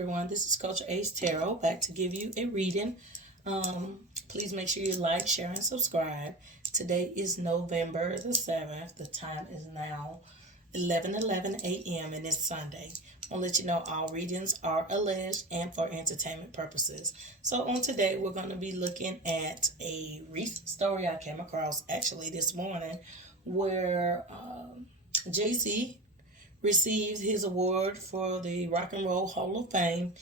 everyone. This is Culture Ace Tarot back to give you a reading. Please make sure you like, share, and subscribe. Today is November the 7th. The time is now 11:11 a.m. and it's Sunday. I'll let you know all readings are alleged and for entertainment purposes. So on today, we're going to be looking at a recent story I came across actually this morning where Jay-Z received his award for the Rock and Roll Hall of Fame,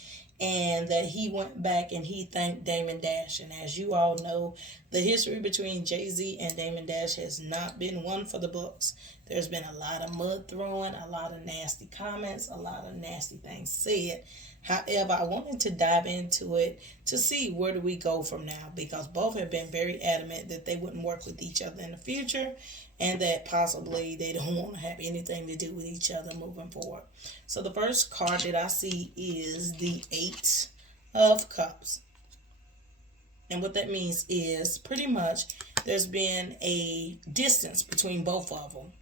and that he went back and he thanked Damon Dash. And as you all know, the history between Jay-Z and Damon Dash has not been one for the books. There's been a lot of mud throwing, a lot of nasty comments, a lot of nasty things said. However, I wanted to dive into it to see where do we go from now, because both have been very adamant that they wouldn't work with each other in the future and that possibly they don't want to have anything to do with each other moving forward. So the first card that I see is the Eight of Cups. And what that means is pretty much there's been a distance between both of them.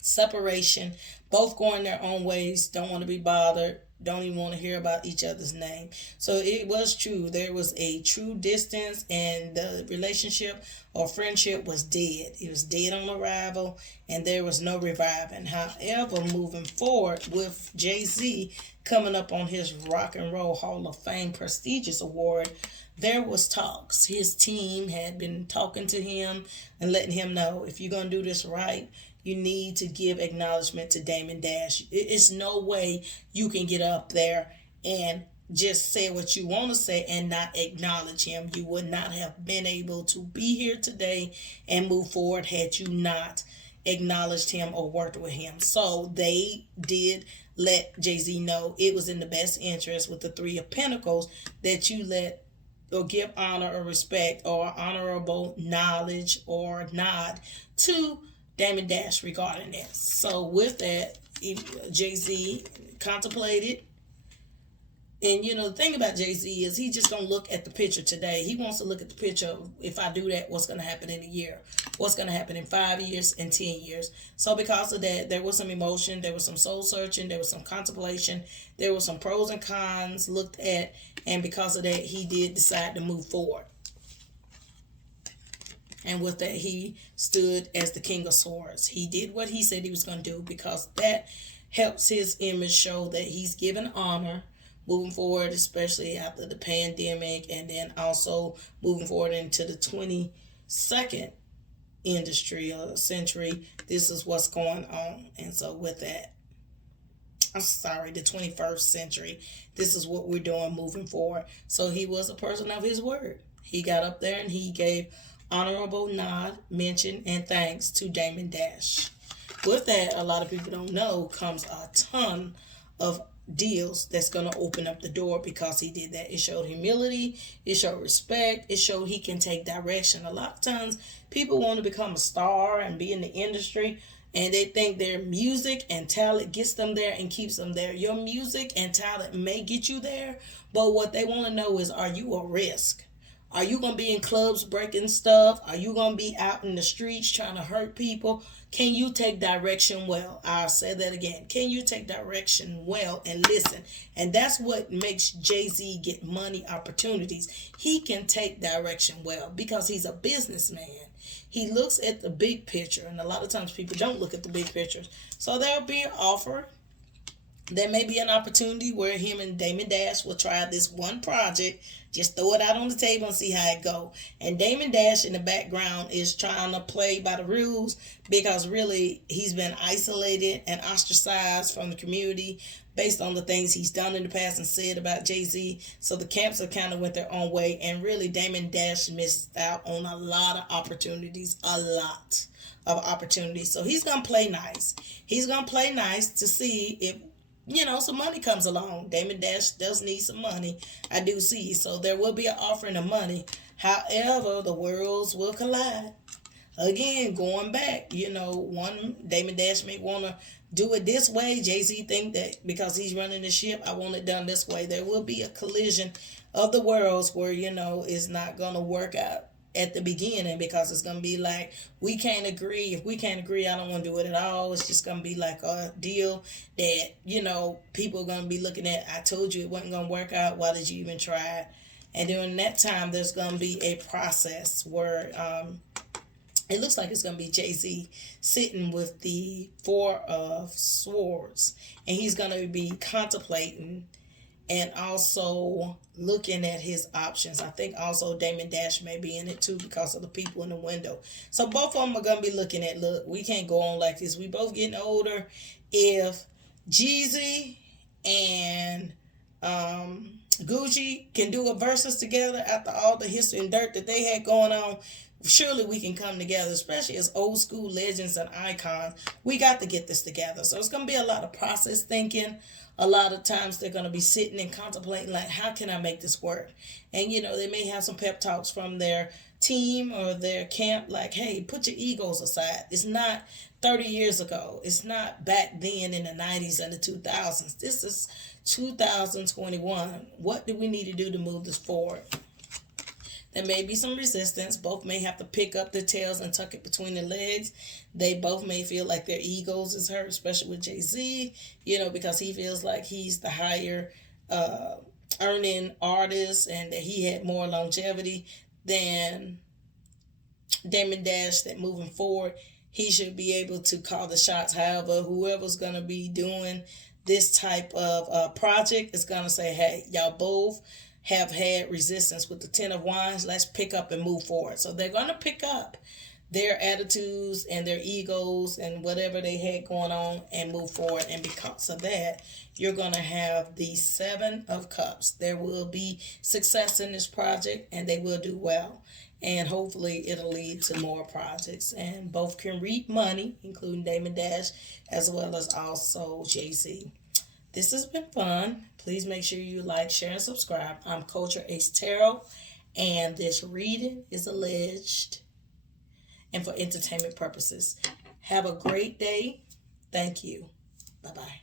Separation, both going their own ways, don't want to be bothered, don't even want to hear about each other's name. So it was true. There was a true distance, and the relationship or friendship was dead. It was dead on arrival, and there was no reviving. However, moving forward with Jay-Z coming up on his Rock and Roll Hall of Fame prestigious award, there was talks. His team had been talking to him and letting him know, if you're going to do this right, you need to give acknowledgement to Damon Dash. It's no way you can get up there and just say what you want to say and not acknowledge him. You would not have been able to be here today and move forward had you not acknowledged him or worked with him. So they did let Jay-Z know it was in the best interest with the Three of Pentacles that you let or give honor or respect or honorable knowledge or nod to Damon Dash regarding this. So with that, Jay-Z contemplated. And the thing about Jay-Z is he just don't look at the picture today. He wants to look at the picture of, if I do that, what's going to happen in a year? What's going to happen in 5 years and 10 years? So because of that, there was some emotion, there was some soul searching, there was some contemplation, there was some pros and cons looked at, and because of that, he did decide to move forward. And with that, he stood as the King of Swords. He did what he said he was going to do, because that helps his image show that he's given honor moving forward, especially after the pandemic, and then also moving forward into the 22nd industry or century. This is what's going on. And so with that, the 21st century, this is what we're doing moving forward. So he was a person of his word. He got up there and he gave honorable nod, mention, and thanks to Damon Dash. With that, a lot of people don't know, comes a ton of deals that's going to open up the door because he did that. It showed humility, it showed respect, it showed he can take direction. A lot of times people want to become a star and be in the industry, and they think their music and talent gets them there and keeps them there. Your music and talent may get you there, but what they want to know is, are you a risk? Are you going to be in clubs breaking stuff? Are you going to be out in the streets trying to hurt people? Can you take direction well? I'll say that again. Can you take direction well and listen? And that's what makes Jay-Z get money opportunities. He can take direction well because he's a businessman. He looks at the big picture, and a lot of times people don't look at the big pictures. So there'll be an offer. There may be an opportunity where him and Damon Dash will try this one project. Just throw it out on the table and see how it go. And Damon Dash in the background is trying to play by the rules, because really he's been isolated and ostracized from the community based on the things he's done in the past and said about Jay-Z. So the camps have kind of went their own way, and really Damon Dash missed out on a lot of opportunities, So he's going to play nice. He's going to play nice to see if some money comes along. Damon Dash does need some money. I do see. So there will be an offering of money. However, the worlds will collide. Again, going back, one Damon Dash may want to do it this way. Jay-Z think that because he's running the ship, I want it done this way. There will be a collision of the worlds where, it's not going to work out at the beginning, because it's gonna be like, we can't agree. If we can't agree, I don't want to do it at all. It's just gonna be like a deal that, people are gonna be looking at. I told you it wasn't gonna work out. Why did you even try it? And during that time, there's gonna be a process where it looks like it's going to be Jay-Z sitting with the Four of Swords. And he's going to be contemplating and also looking at his options. I think also Damon Dash may be in it too, because of the people in the window. So both of them are going to be looking at, look, we can't go on like this. We both getting older. If Jeezy and Gucci can do a versus together after all the history and dirt that they had going on, surely we can come together, especially as old school legends and icons. We got to get this together. So it's going to be a lot of process thinking. A lot of times they're going to be sitting and contemplating, like, how can I make this work? And, they may have some pep talks from their team or their camp, like, hey, put your egos aside. It's not 30 years ago. It's not back then in the 90s and the 2000s. This is 2021. What do we need to do to move this forward? There may be some resistance. Both may have to pick up their tails and tuck it between their legs. They both may feel like their egos is hurt, especially with Jay-Z, because he feels like he's the higher earning artist and that he had more longevity than Damon Dash, that moving forward, he should be able to call the shots. However, whoever's going to be doing this type of project is going to say, hey, y'all both have had resistance with the Ten of Wands. Let's pick up and move forward. So they're going to pick up their attitudes and their egos and whatever they had going on and move forward. And because of that, you're going to have the Seven of Cups. There will be success in this project and they will do well. And hopefully it'll lead to more projects. And both can reap money, including Damon Dash, as well as also Jay-Z. This has been fun. Please make sure you like, share, and subscribe. I'm Culture Ace Tarot, and this reading is alleged and for entertainment purposes. Have a great day. Thank you. Bye-bye.